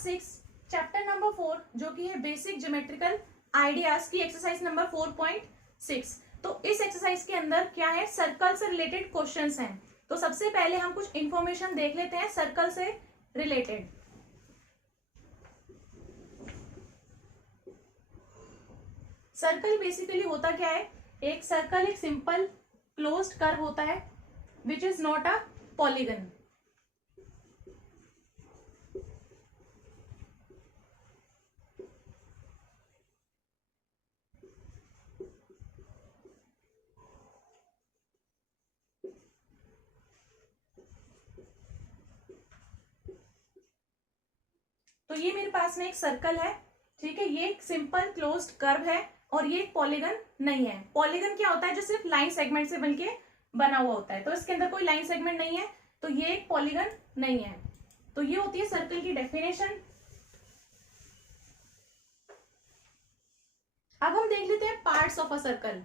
Class 6 chapter number 4 जो कि है बेसिक ज्योमेट्रिकल आइडियाज की एक्सरसाइज नंबर 4.6। तो इस एक्सरसाइज के अंदर क्या है, सर्कल से रिलेटेड क्वेश्चंस हैं। तो सबसे पहले हम कुछ इंफॉर्मेशन देख लेते हैं सर्कल से रिलेटेड। सर्कल बेसिकली होता क्या है, एक सर्कल एक सिंपल क्लोज्ड कर्व होता है which is not a polygon. तो ये मेरे पास में एक सर्कल है, ठीक है, ये एक सिंपल क्लोज्ड कर्व है और ये एक पॉलीगन नहीं है। पॉलीगन क्या होता है, जो सिर्फ लाइन सेगमेंट से बनके बना हुआ होता है। तो इसके अंदर कोई लाइन सेगमेंट नहीं है, तो ये एक पॉलीगन नहीं है। तो ये होती है सर्कल की डेफिनेशन। अब हम देख लेते हैं पार्ट्स ऑफ अ सर्कल।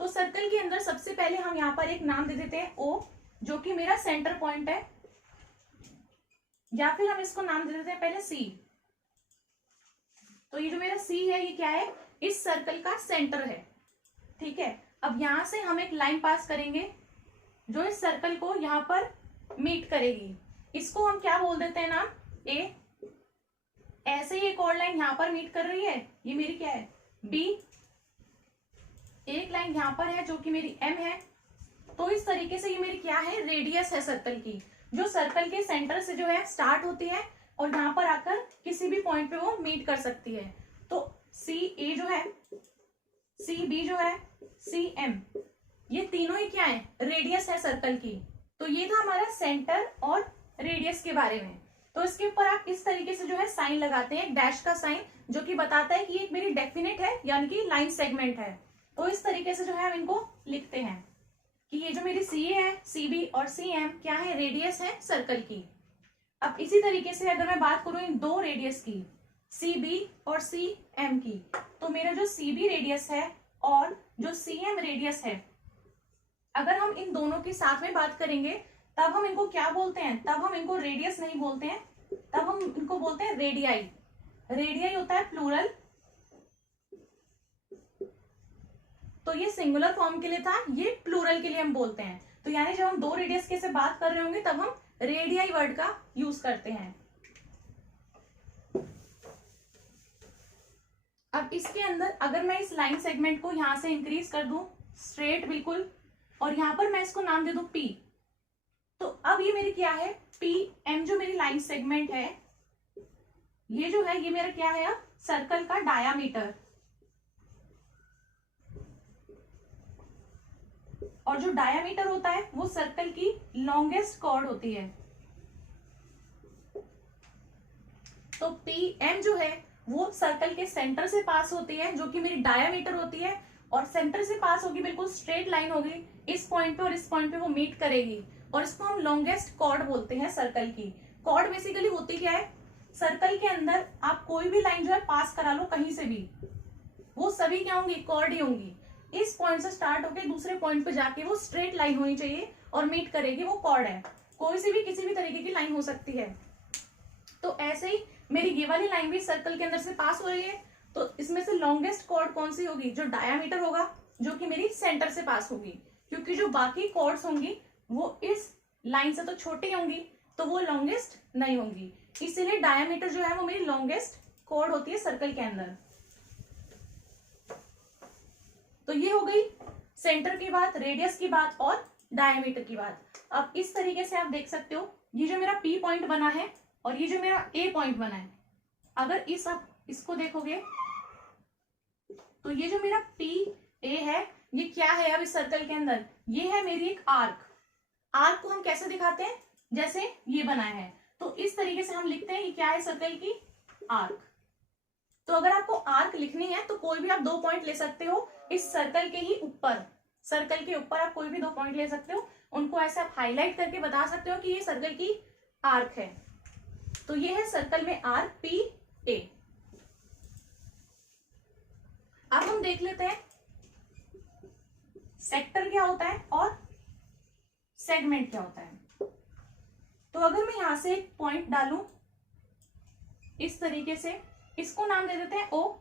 तो सर्कल के अंदर सबसे पहले हम यहां पर एक नाम दे देते हैं O, जो कि मेरा सेंटर पॉइंट है, या फिर हम इसको नाम दे देते हैं पहले C। तो ये जो मेरा C है, ये क्या है, इस सर्कल का सेंटर है, ठीक है। अब यहां से हम एक लाइन पास करेंगे जो इस सर्कल को यहां पर मीट करेगी। इसको हम क्या बोल देते हैं नाम, A। ऐसे ही एक और लाइन यहां पर मीट कर रही है, ये मेरी क्या है, B। एक लाइन यहां पर है जो कि मेरी M है। तो इस तरीके से ये मेरी क्या है, रेडियस है सर्कल की, जो सर्कल के सेंटर से जो है स्टार्ट होती है और यहां पर आकर किसी भी पॉइंट पे वो मीट कर सकती है। तो CA जो है, CB जो है, CM, ये तीनों ही क्या है, रेडियस है सर्कल की। तो ये था हमारा सेंटर और रेडियस के बारे में। तो इसके ऊपर आप इस तरीके से जो है साइन लगाते हैं, एक डैश का साइन, जो कि बताता है कि ये मेरी डेफिनेट है, यानी कि लाइन सेगमेंट है। तो इस तरीके से जो है हम इनको लिखते हैं कि ये जो मेरी CA है, CB और CM क्या है, रेडियस है सर्कल की। अब इसी तरीके से अगर मैं बात करूं इन दो रेडियस की, CB और CM की, तो मेरा जो CB रेडियस है और जो CM रेडियस है, अगर हम इन दोनों की साथ में बात करेंगे तब हम इनको क्या बोलते हैं, तब हम इनको रेडियस नहीं बोलते हैं, तब हम इनको बोलते हैं रेडियाई। रेडियाई होता है प्लूरल। तो ये सिंगुलर फॉर्म के लिए था, ये प्लूरल के लिए हम बोलते हैं। तो यानी जब हम दो रेडियस के से बात कर रहे होंगे तब हम रेडियाई वर्ड का यूज करते हैं। अब इसके अंदर अगर मैं इस लाइन सेगमेंट को यहां से इंक्रीज कर दूं स्ट्रेट बिल्कुल, और यहां पर मैं इसको नाम दे दूं P, तो अब ये मेरी क्या है, PM जो मेरी लाइन सेगमेंट है, ये जो है, ये मेरा क्या है, अब सर्कल का डायामीटर। और जो डायामीटर होता है वो सर्कल की लॉन्गेस्ट कॉर्ड होती है। तो PM जो है वो सर्कल के सेंटर से पास होती है, जो कि मेरी डायामीटर होती है, और सेंटर से पास होगी, बिल्कुल स्ट्रेट लाइन होगी, इस पॉइंट पे और इस पॉइंट पे वो मीट करेगी, और इसको हम लॉन्गेस्ट कॉर्ड बोलते हैं सर्कल की। कॉर्ड बेसिकली होती क्या है, सर्कल के अंदर आप कोई भी लाइन जो है पास करा लो कहीं से भी, वो सभी क्या होंगी, कॉर्ड ही होंगी। इस पॉइंट से स्टार्ट होकर दूसरे पॉइंट पे जाके वो स्ट्रेट लाइन होनी चाहिए और मीट करेगी, वो कॉर्ड है। कोई सी भी किसी भी तरीके की लाइन हो सकती है। तो ऐसे ही मेरी ये वाली लाइन भी सर्कल के अंदर से पास हो रही है, तो इसमें से लॉन्गेस्ट कॉर्ड कौन सी होगी, जो डायामीटर होगा, जो कि मेरी सेंटर से पास होगी, क्योंकि जो बाकी कॉर्ड्स होंगी वो इस लाइन से तो छोटी होंगी, तो वो लॉन्गेस्ट नहीं होंगी। इसीलिए डायामीटर जो है वो मेरी लॉन्गेस्ट कॉर्ड होती है सर्कल के अंदर। तो ये हो गई सेंटर की बात, रेडियस की बात और डायमीटर की बात। अब इस तरीके से आप देख सकते हो, ये जो मेरा P पॉइंट बना है और ये जो मेरा A पॉइंट बना है, अगर आप इसको देखोगे तो ये जो मेरा PA है, ये क्या है अब इस सर्कल के अंदर, ये है मेरी एक आर्क। आर्क को हम कैसे दिखाते हैं, जैसे ये बनाया है, तो इस तरीके से हम लिखते हैं, ये क्या है, सर्कल की आर्क। तो अगर आपको आर्क लिखनी है तो कोई भी आप दो पॉइंट ले सकते हो इस सर्कल के ही ऊपर, सर्कल के ऊपर आप कोई भी दो पॉइंट ले सकते हो, उनको ऐसे आप हाईलाइट करके बता सकते हो कि ये सर्कल की आर्क है। तो ये है सर्कल में आर्क PA। अब हम देख लेते हैं सेक्टर क्या होता है और सेगमेंट क्या होता है। तो अगर मैं यहां से एक पॉइंट डालूं इस तरीके से, इसको नाम दे देते हैं ओ।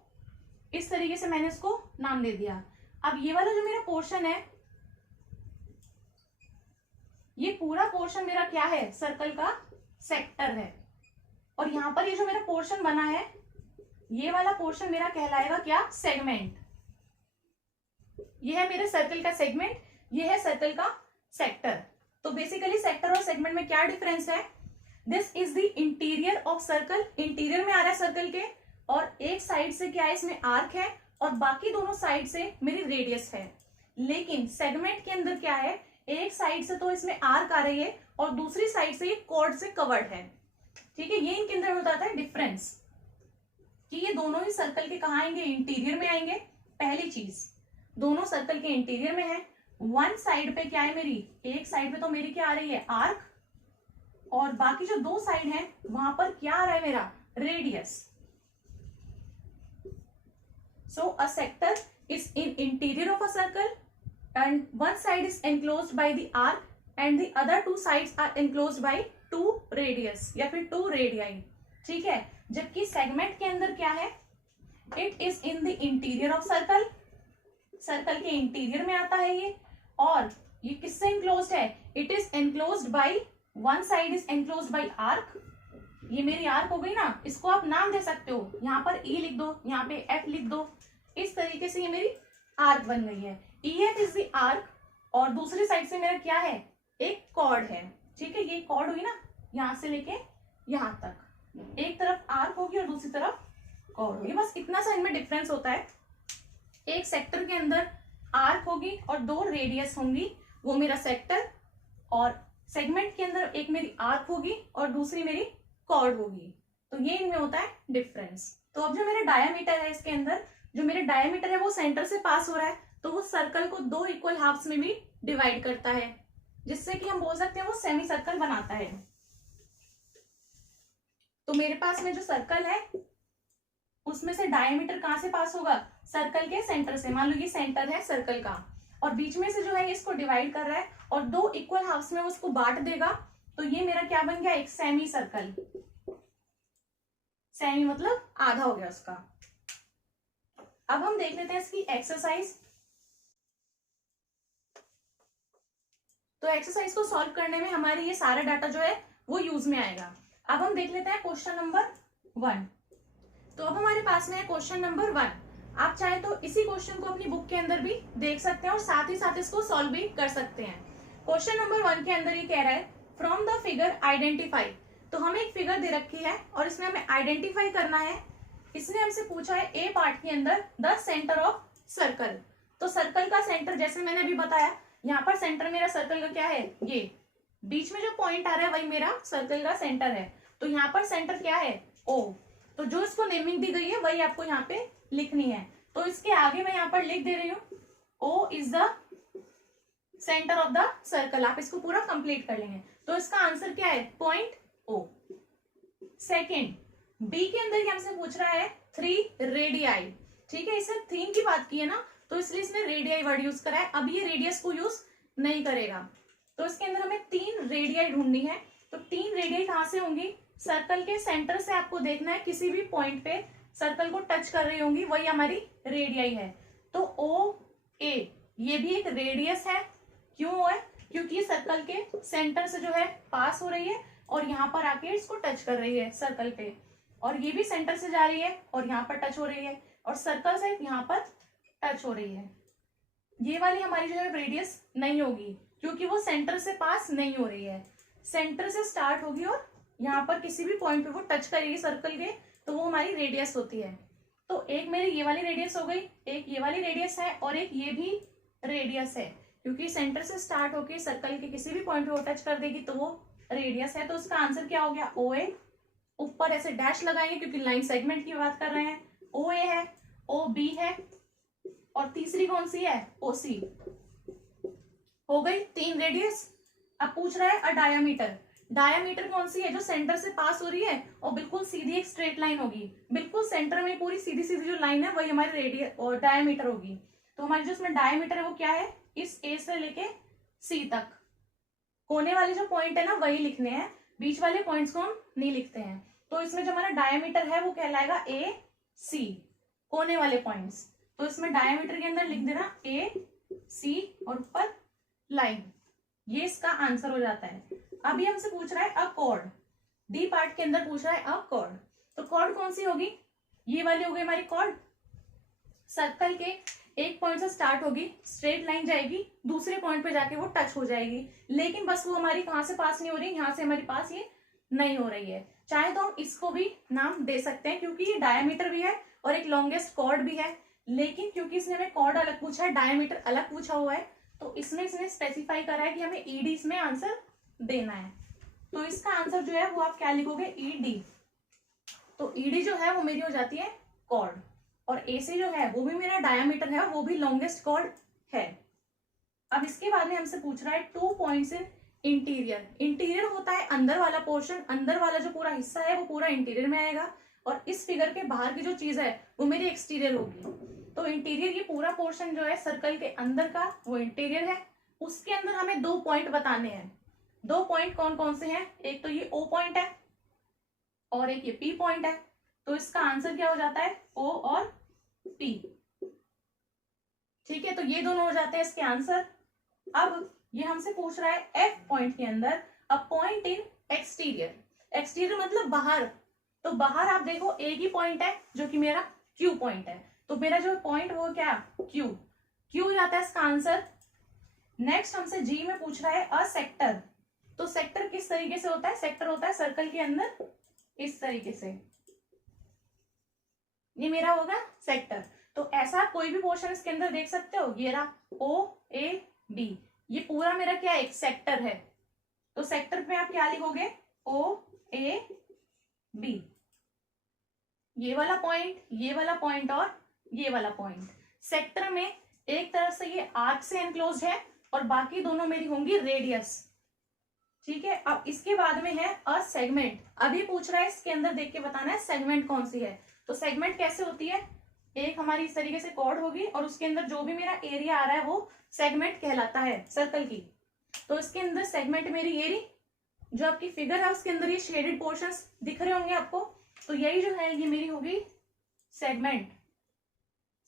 इस तरीके से मैंने इसको नाम दे दिया। अब ये वाला जो मेरा पोर्शन है, ये पूरा पोर्शन मेरा क्या है, सर्कल का सेक्टर है। और यहां पर ये जो मेरा पोर्शन बना है, ये वाला पोर्शन मेरा कहलाएगा क्या, सेगमेंट। ये है मेरे सर्कल का सेगमेंट, ये है सर्कल का सेक्टर। तो बेसिकली सेक्टर और सेगमेंट में क्या डिफरेंस है, this is the interior of circle, interior में आ रहा है सर्कल के, और एक साइड से क्या है, इसमें आर्क है, और बाकी दोनों साइड से मेरी रेडियस है। लेकिन सेगमेंट के अंदर क्या है, एक साइड से तो इसमें आर्क आ रही है और दूसरी साइड से ये कॉर्ड से कवर्ड है। ठीक है, ये इनके अंदर हो जाता है डिफरेंस कि ये दोनों ही सर्कल के कहाँ आएंगे, इंटीरियर में आएंगे। पहली चीज, दोनों सर्कल के इंटीरियर में है। वन साइड पे क्या है मेरी, एक साइड पे तो मेरी क्या आ रही है, आर्क, और बाकी जो दो साइड है वहां पर क्या आ रहा है मेरा, radius. So a sector is in interior of a circle and one side is enclosed by the arc and the other two sides are enclosed by two radius या फिर two radii। ठीक है, जबकि सेगमेंट के अंदर क्या है, it is in the interior of circle, circle के इंटीरियर में आता है ये। और ये किससे enclosed है, it is enclosed by one side is enclosed by arc। ये मेरी आर्क हो गई ना, इसको आप नाम दे सकते हो, यहाँ पर E लिख दो, यहाँ पे F लिख दो। इस तरीके से ये मेरी आर्क बन गई है। EF इज द आर्क, और दूसरी साइड से मेरा क्या है, एक कॉर्ड है। ठीक है, ये कॉर्ड हुई ना, यहां से लेके यहां तक, एक तरफ आर्क होगी और दूसरी तरफ कॉर्ड होगी। बस इतना सा इनमें डिफरेंस होता है। एक सेक्टर के अंदर आर्क होगी और दो रेडियस होंगी, वो मेरा सेक्टर। और सेगमेंट के अंदर एक मेरी आर्क होगी और दूसरी मेरी कॉर्ड होगी। तो ये इनमें होता है डिफरेंस। तो अब जो मेरा डायामीटर है, इसके अंदर जो मेरा डायामीटर है वो सेंटर से पास हो रहा है, तो वो सर्कल को दो इक्वल हाफ्स में भी डिवाइड करता है, जिससे कि हम बोल सकते हैं वो सेमी सर्कल बनाता है। तो मेरे पास में जो सर्कल है उसमें से डायमीटर कहां से पास होगा, सर्कल के सेंटर से। मान लो ये सेंटर है सर्कल का, और बीच में से जो है इसको डिवाइड कर रहा है और दो इक्वल हाफ्स में उसको बांट देगा। तो ये मेरा क्या बन गया, एक सेमी सर्कल। सेमी मतलब आधा हो गया उसका। अब हम देख लेते हैं इसकी एक्सरसाइज। तो एक्सरसाइज को सॉल्व करने में हमारे ये सारा डाटा जो है वो यूज में आएगा। अब हम देख लेते हैं क्वेश्चन नंबर 1। तो अब हमारे पास में है क्वेश्चन नंबर 1। आप चाहे तो इसी क्वेश्चन को अपनी बुक के अंदर भी देख सकते हैं और साथ ही साथ इसको सॉल्व भी कर सकते हैं। क्वेश्चन नंबर 1 के अंदर ये कह रहा है, फ्रॉम द फिगर आइडेंटिफाई। तो हमें एक फिगर दे रखी है और इसमें हमें आइडेंटिफाई करना है। इसने हमसे पूछा है ए पार्ट के अंदर द सेंटर ऑफ सर्कल। तो सर्कल का सेंटर, जैसे मैंने अभी बताया, यहाँ पर सेंटर मेरा सर्कल का क्या है, ये बीच में जो पॉइंट आ रहा है वही मेरा सर्कल का सेंटर है। तो यहाँ पर सेंटर क्या है, ओ। तो जो इसको नेमिंग दी गई है वही आपको यहाँ पे लिखनी है। तो इसके आगे मैं यहाँ पर लिख दे रही हूँ, O is the centre of the circle. आप इसको पूरा कंप्लीट कर लेंगे। तो इसका आंसर क्या है, पॉइंट ओ। सेकेंड, बी के अंदर हमसे पूछ रहा है 3 रेडियाई। ठीक है, इसने थीम की बात की है ना, तो इसलिए इसने रेडियाई वर्ड यूज करा है। अब ये रेडियस को यूज नहीं करेगा। तो इसके अंदर हमें 3 रेडियाई ढूंढनी है। तो 3 रेडियाई कहां से होंगी, सर्कल के सेंटर से आपको देखना है, किसी भी पॉइंट पे सर्कल को टच कर रही होंगी, वही हमारी रेडियाई है। तो ओ ए ये भी एक रेडियस है। क्यों है, क्योंकि ये सर्कल के सेंटर से जो है पास हो रही है और यहाँ पर आके इसको टच कर रही है सर्कल पे, और ये भी सेंटर से जा रही है और यहाँ पर टच हो रही है, और सर्कल से यहाँ पर टच हो रही है। ये वाली हमारी जो है रेडियस नहीं होगी, क्योंकि वो सेंटर से पास नहीं हो रही है। सेंटर से स्टार्ट होगी और यहाँ पर किसी भी पॉइंट पे वो टच करेगी सर्कल के, तो वो हमारी रेडियस होती है। तो एक मेरी ये वाली रेडियस हो गई, एक ये वाली रेडियस है, और एक ये भी रेडियस है, क्योंकि सेंटर से स्टार्ट होकर सर्कल के किसी भी पॉइंट पे वो टच कर देगी तो वो रेडियस है। तो उसका आंसर क्या हो गया, ओ ए। ऊपर ऐसे डैश लगाएंगे क्योंकि लाइन सेगमेंट की बात कर रहे हैं। ओ ए है, ओ बी है, और तीसरी कौन सी है, ओ सी। हो गई 3 रेडियस। अब पूछ रहा है अ डायामीटर। डायामीटर कौन सी है, जो सेंटर से पास हो रही है और बिल्कुल सीधी एक स्ट्रेट लाइन होगी, बिल्कुल सेंटर में पूरी सीधी सीधी जो लाइन है वही हमारी रेडियस और डायामीटर होगी। तो हमारी जो इसमें डायामीटर है वो क्या है, इस ए से लेके सी तक। कोने वाले जो पॉइंट है ना वही लिखने हैं, बीच वाले पॉइंट्स को हम नहीं लिखते हैं। तो इसमें जो हमारा डायमीटर है वो कहलाएगा ए सी, कोने वाले पॉइंट्स। तो इसमें डायमीटर के अंदर लिख देना ए सी और ऊपर लाइन, ये इसका आंसर हो जाता है। अब ये हमसे पूछ रहा है अ कॉर्ड, डी पार्ट के अंदर पूछ रहा है अ कॉर्ड। तो कॉर्ड कौन सी होगी, ये वाली हो गई हमारी कॉर्ड। सर्कल के एक पॉइंट से स्टार्ट होगी, स्ट्रेट लाइन जाएगी, दूसरे पॉइंट पे जाके वो टच हो जाएगी, लेकिन बस वो हमारी कहां से पास नहीं हो रही, यहां से हमारी पास ये नहीं हो रही है। चाहे तो हम इसको भी नाम दे सकते हैं क्योंकि ये डायमीटर भी है और एक लॉन्गेस्ट कॉर्ड भी है, लेकिन क्योंकि इसने हमें कॉर्ड अलग पूछा है, डायमीटर अलग पूछा हुआ है, तो इसने स्पेसिफाई करा है कि हमें ईडी इसमें आंसर देना है। तो इसका आंसर जो है वो आप क्या लिखोगे, ईडी। तो ईडी जो है वो मेरी हो जाती है कॉर्ड, और एसी जो है वो भी मेरा डायमीटर है और वो भी लॉन्गेस्ट कॉर्ड है। अब इसके बाद में हमसे पूछ रहा है 2 पॉइंट्स इन इंटीरियर। इंटीरियर होता है अंदर वाला पोर्शन, अंदर वाला जो पूरा हिस्सा है वो पूरा इंटीरियर में आएगा, और इस फिगर के बाहर की जो चीज है वो मेरी एक्सटीरियर होगी। तो इंटीरियर, ये पूरा पोर्शन जो है सर्कल के अंदर का वो इंटीरियर है। उसके अंदर हमें 2 पॉइंट बताने हैं। 2 पॉइंट कौन कौन से हैं, एक तो ये O पॉइंट है और एक ये P पॉइंट है। तो इसका आंसर क्या हो जाता है, O और P। ठीक है, तो ये दोनों हो जाते हैं इसके आंसर। अब ये हमसे पूछ रहा है F पॉइंट के अंदर अ पॉइंट इन एक्सटीरियर। एक्सटीरियर मतलब बाहर, तो बाहर आप देखो एक ही पॉइंट है जो कि मेरा Q पॉइंट है। तो मेरा जो पॉइंट वो क्या, Q हो जाता है इसका आंसर। नेक्स्ट हमसे G में पूछ रहा है अ सेक्टर। तो सेक्टर किस तरीके से होता है, सेक्टर होता है सर्कल के अंदर इस तरीके से, ये मेरा होगा सेक्टर। तो ऐसा कोई भी पोर्शन इसके अंदर देख सकते हो, ये रहा O A B, ये पूरा मेरा क्या एक सेक्टर है। तो सेक्टर में आप क्या लिखोगे, O A B, ये वाला पॉइंट, ये वाला पॉइंट और ये वाला पॉइंट। सेक्टर में एक तरफ से ये आर्क से एनक्लोज है और बाकी दोनों मेरी होंगी रेडियस। ठीक है, अब इसके बाद में है अ सेगमेंट। अभी पूछ रहा है इसके अंदर देख के बताना है सेगमेंट कौन सी है। तो सेगमेंट कैसे होती है, एक हमारी इस तरीके से कॉर्ड होगी और उसके अंदर जो भी मेरा एरिया आ रहा है वो सेगमेंट कहलाता है सर्कल की। तो इसके अंदर सेगमेंट मेरी ये रही, जो आपकी फिगर है उसके अंदर ये शेडेड पोर्शंस दिख रहे होंगे आपको, तो यही जो है ये मेरी होगी सेगमेंट।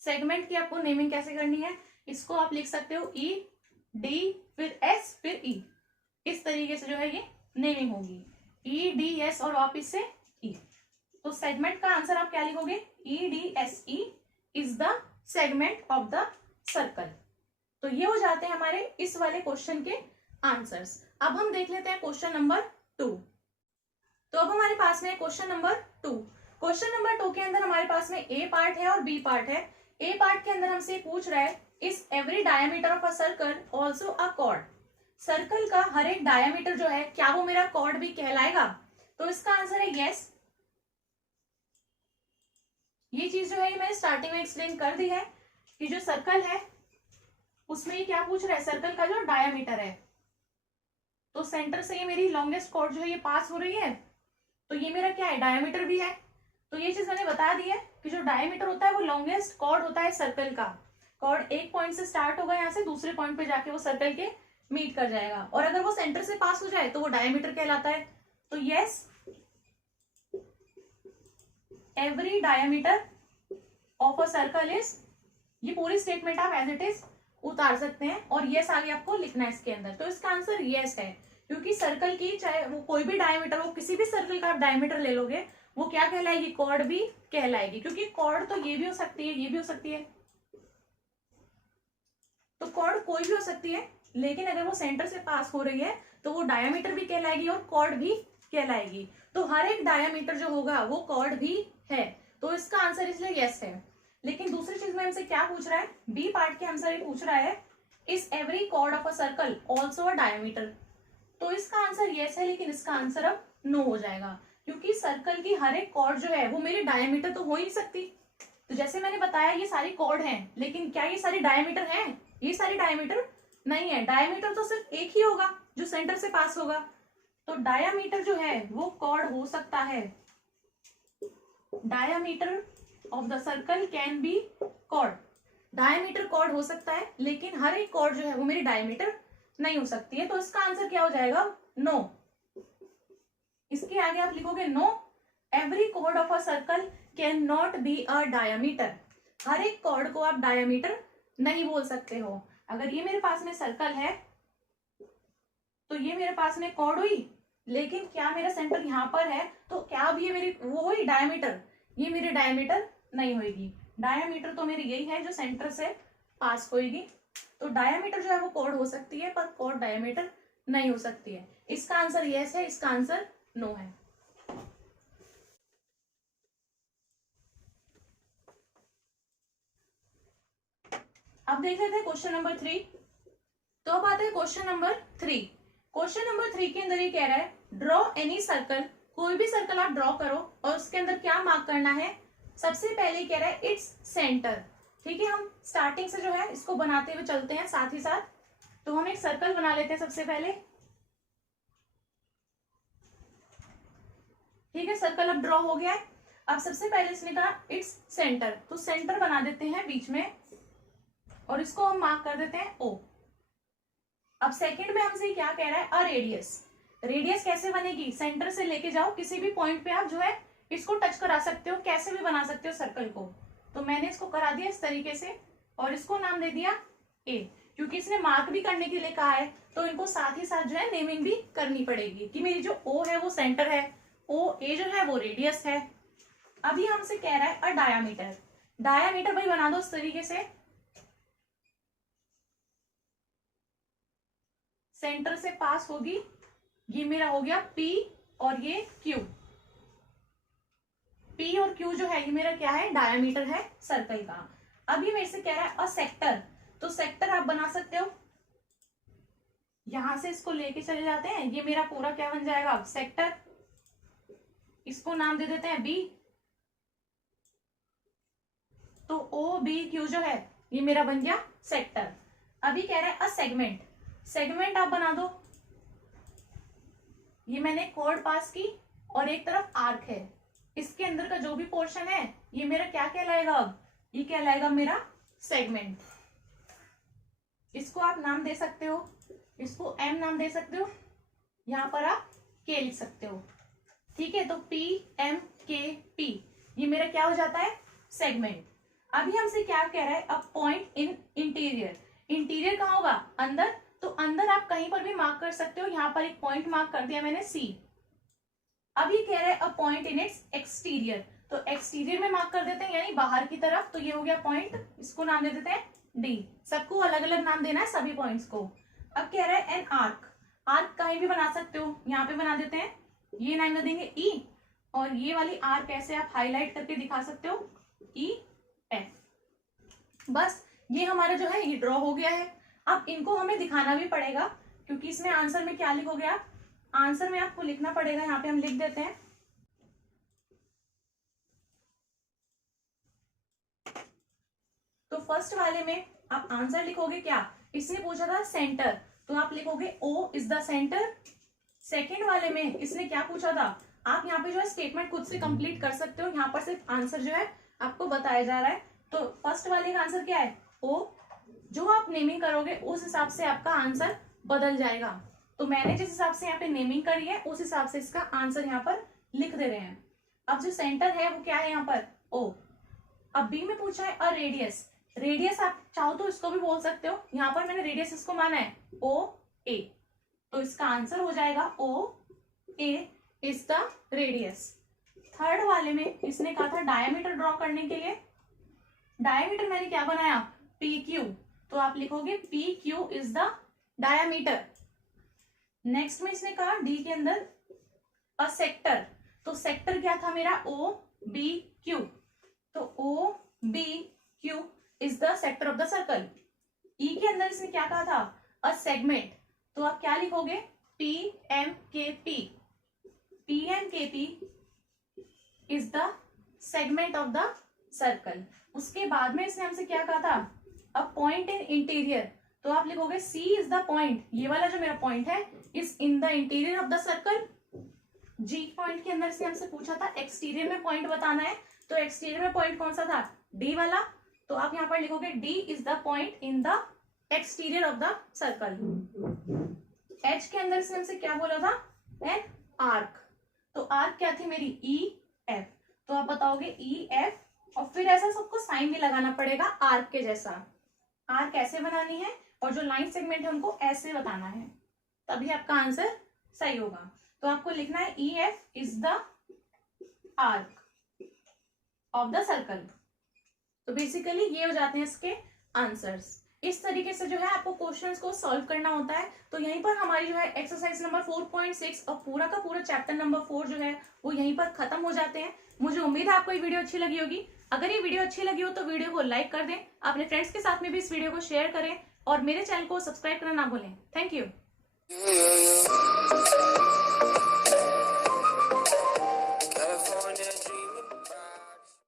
सेगमेंट की आपको नेमिंग कैसे करनी है, इसको आप लिख सकते हो E D फिर S फिर E, इस तरीके से जो है ये नेमिंग होगी, E D S और वापिस से E। तो सेगमेंट का आंसर आप क्या लिखोगे, E D S E is the segment of the circle. तो ये हो जाते हैं हमारे इस वाले क्वेश्चन के आंसर्स। अब हम देख लेते हैं क्वेश्चन नंबर 2। तो अब हमारे पास में क्वेश्चन नंबर 2। क्वेश्चन नंबर 2 के अंदर हमारे पास में A पार्ट है और B पार्ट है। A पार्ट के अंदर हमसे पूछ रहा है इस every diameter of a circle also a cord. Circle का हर एक डायमीटर जो है क्या वो मेरा कॉर्ड भी कहलाएगा। तो इसका आंसर है यस। ये चीज जो है ये मैंने स्टार्टिंग में एक्सप्लेन कर दी है कि जो सर्कल है उसमें ये क्या पूछ रहा है, सर्कल का जो डायमीटर है। तो सेंटर से ये मेरी लॉन्गेस्ट कॉर्ड जो है ये पास हो रही है, तो ये मेरा क्या है, डायमीटर भी है। तो ये चीज मैंने बता दी है कि जो डायमीटर होता है वो लॉन्गेस्ट कॉर्ड होता है सर्कल का। कॉर्ड एक पॉइंट से स्टार्ट होगा, यहाँ से दूसरे पॉइंट पे जाके वो सर्कल के मीट कर जाएगा, और अगर वो सेंटर से पास हो जाए तो वो डायमीटर कहलाता है। तो yes, every diameter of a circle is, ये पूरी स्टेटमेंट आप एज इट इज उतार सकते हैं और यस आगे आपको लिखना है इसके अंदर। तो इसका आंसर यस है, क्योंकि सर्कल की चाहे वो कोई भी डायमीटर हो, किसी भी सर्कल का आप डायमीटर ले लोगे वो क्या कहलाएगी, कॉर्ड भी कहलाएगी। क्योंकि कॉर्ड तो ये भी हो सकती है, ये भी हो सकती है, तो कॉर्ड कोई भी हो सकती है, लेकिन अगर वो सेंटर से पास हो रही है तो वो डायमीटर भी कहलाएगी और कॉर्ड भी कहलाएगी। तो हर एक डायमीटर जो होगा वो कॉर्ड भी है। तो इसका आंसर इसलिए यस है। लेकिन दूसरी चीज में हमसे क्या पूछ रहा है, बी पार्ट के हमसे पूछ रहा है इस every chord of a circle also a diameter. तो इसका आंसर यस है, लेकिन इसका आंसर अब नो हो जाएगा, क्योंकि सर्कल की हर एक कॉर्ड जो है वो मेरी डायमीटर तो हो ही नहीं सकती। तो जैसे मैंने बताया ये सारी कॉर्ड हैं, लेकिन क्या ये सारी डायमीटर हैं, ये सारी डायमीटर नहीं है। डायमीटर तो सिर्फ एक ही होगा जो सेंटर से पास होगा। तो डायामीटर जो है वो कॉर्ड हो सकता है, diameter of the circle can be chord. Diameter chord हो सकता है, लेकिन हर एक कॉर्ड जो है वो मेरी डायमीटर नहीं हो सकती है। तो इसका आंसर क्या हो जाएगा? नो। इसके आगे आप लिखोगे no, every chord of a circle can not be a diameter. हर एक कॉर्ड को आप डायमीटर नहीं बोल सकते हो। अगर ये मेरे पास में सर्कल है तो ये मेरे पास में कॉर्ड हुई, लेकिन क्या मेरा सेंटर यहाँ पर है, तो क्या अब ये मेरी वो हुई डायमीटर? ये मेरी डायमीटर नहीं होगी। डायमीटर तो मेरी यही है जो सेंटर से पास होगी। तो डायमीटर जो है वो कॉर्ड हो सकती है, पर कॉर्ड डायमीटर नहीं हो सकती है। इसका आंसर यस है, इसका आंसर नो है। अब देख लेते हैं क्वेश्चन नंबर 3। तो अब आता है क्वेश्चन नंबर 3। क्वेश्चन नंबर 3 के अंदर ये कह रहा है ड्रॉ एनी सर्कल। कोई भी सर्कल आप ड्रॉ करो और उसके अंदर क्या मार्क करना है? सबसे पहले कह रहा है इट्स सेंटर। ठीक है, हम स्टार्टिंग से जो है इसको बनाते हुए चलते हैं साथ ही साथ। तो हम एक सर्कल बना लेते हैं सबसे पहले। ठीक है, सर्कल अब ड्रॉ हो गया है। अब सबसे पहले इसने कहा इट्स सेंटर, तो सेंटर बना देते हैं बीच में और इसको हम मार्क कर देते हैं ओ। अब सेकंड में हमसे क्या कह रहा है? A radius. रेडियस कैसे बनेगी? सेंटर से लेके जाओ, किसी भी पॉइंट पे आप जो है इसको टच करा सकते हो, कैसे भी बना सकते हो सर्कल को। तो मैंने इसको करा दिया इस तरीके से और इसको नाम दे दिया ए, क्योंकि इसने मार्क भी करने के लिए कहा है तो इनको साथ ही साथ जो है नेमिंग भी करनी पड़ेगी कि मेरी जो ओ है वो सेंटर है, ओ ए जो है वो रेडियस है। अभी हमसे कह रहा है अ डायामीटर। डायामीटर भाई बना दो इस तरीके से, सेंटर से पास होगी। ये मेरा हो गया P और ये Q। P और Q जो है ये मेरा क्या है? डायामीटर है सर्कल का। अभी मेरे से कह रहा है अ सेक्टर। तो सेक्टर आप बना सकते हो, यहां से इसको लेके चले जाते हैं, ये मेरा पूरा क्या बन जाएगा? अब सेक्टर। इसको नाम दे देते हैं B। तो OBQ जो है ये मेरा बन गया सेक्टर। अभी कह रहा है अ सेगमेंट। सेगमेंट आप बना दो, ये मैंने कॉर्ड पास की और एक तरफ आर्क है, इसके अंदर का जो भी पोर्शन है ये मेरा क्या कहलाएगा? अब ये कहलाएगा मेरा सेगमेंट। इसको आप नाम दे सकते हो, इसको M नाम दे सकते हो, यहां पर आप K लिख सकते हो। ठीक है, तो PMKP ये मेरा क्या हो जाता है? सेगमेंट। अभी हमसे क्या कह रहा है? अ पॉइंट इन इंटीरियर। इंटीरियर कहाँ होगा? अंदर। तो अंदर आप कहीं पर भी मार्क कर सकते हो, यहां पर एक पॉइंट मार्क कर दिया मैंने C। अब ये कह रहा है अ पॉइंट इन इट्स एक्सटीरियर। तो एक्सटीरियर में मार्क कर देते हैं यानी बाहर की तरफ, तो ये हो गया पॉइंट, इसको नाम दे देते हैं D। सबको अलग अलग नाम देना है सभी पॉइंट्स को। अब कह रहा है एन आर्क। आर्क कहीं भी बना सकते हो, यहाँ पे बना देते हैं, ये नाम दे देंगे E और ये वाली आर्क ऐसे आप हाईलाइट करके दिखा सकते हो EF। बस ये हमारा जो है ये ड्रॉ हो गया है। अब इनको हमें दिखाना भी पड़ेगा क्योंकि इसमें आंसर में क्या लिखोगे आप? आंसर में आपको लिखना पड़ेगा, यहाँ पे हम लिख देते हैं। तो फर्स्ट वाले में आप आंसर लिखोगे क्या? इसने पूछा था सेंटर, तो आप लिखोगे O is the centre. Second वाले में इसने क्या पूछा था? आप यहाँ पे जो है स्टेटमेंट खुद से कंप्लीट कर सकते हो, यहाँ पर सिर्फ आंसर जो है आपको बताया जा रहा है। तो फर्स्ट वाले का आंसर क्या है? O। जो आप नेमिंग करोगे उस हिसाब से आपका आंसर बदल जाएगा। तो मैंने जिस हिसाब से यहाँ पे नेमिंग करी है उस हिसाब से इसका आंसर यहाँ पर लिख दे रहे हैं। अब जो सेंटर है वो क्या है यहाँ पर? O। अब बी में पूछा है अ रेडियस। रेडियस आप चाहो तो इसको भी बोल सकते हो, यहाँ पर मैंने रेडियस इसको माना है OA। तो इसका आंसर हो जाएगा OA is the radius. Third वाले में इसने कहा था डायमीटर ड्रॉ करने के लिए। डायमीटर मैंने क्या बनाया? PQ। तो आप लिखोगे PQ is the diameter. Next में इसने कहा डी के अंदर अ सेक्टर। तो सेक्टर क्या था मेरा? OBQ। तो OBQ is the sector of the circle. E के अंदर इसने क्या कहा था? A segment. तो आप क्या लिखोगे? PMKP। PMKP is the segment of the circle. उसके बाद में इसने हमसे क्या कहा था? A point in interior. तो आप लिखोगे C इज द पॉइंट, ये वाला जो मेरा पॉइंट है is in the interior of the circle. G point के अंदर से हमसे पूछा था एक्सटीरियर में पॉइंट बताना है, तो एक्सटीरियर में पॉइंट कौन सा था? D वाला। तो आप यहाँ पर लिखोगे D is the point in the exterior of the circle. H के अंदर से हमसे क्या बोला था, एन आर्क। तो आर्क क्या थी मेरी, ई एफ। तो आप बताओगे ई एफ, और फिर ऐसा सबको साइन भी लगाना पड़ेगा आर्क के जैसा। आर्क ऐसे बनानी है और जो लाइन सेगमेंट है उनको ऐसे बताना है, तभी आपका आंसर सही होगा। तो आपको लिखना है E F is the arc of the circle. तो बेसिकली ये हो जाते हैं इसके आंसर्स। इस तरीके से जो है आपको क्वेश्चंस को सॉल्व करना होता है। तो यहीं पर हमारी जो है एक्सरसाइज नंबर 4.6 और पूरा का पूरा चैप्टर नंबर 4 जो है वो यहीं पर खत्म हो जाते हैं। मुझे उम्मीद है आपको ये वीडियो अच्छी लगी होगी। अगर ये वीडियो अच्छी लगी हो तो वीडियो को लाइक कर दें, अपने फ्रेंड्स के साथ में भी इस वीडियो को शेयर करें और मेरे चैनल को सब्सक्राइब करना ना भूलें। Thank you.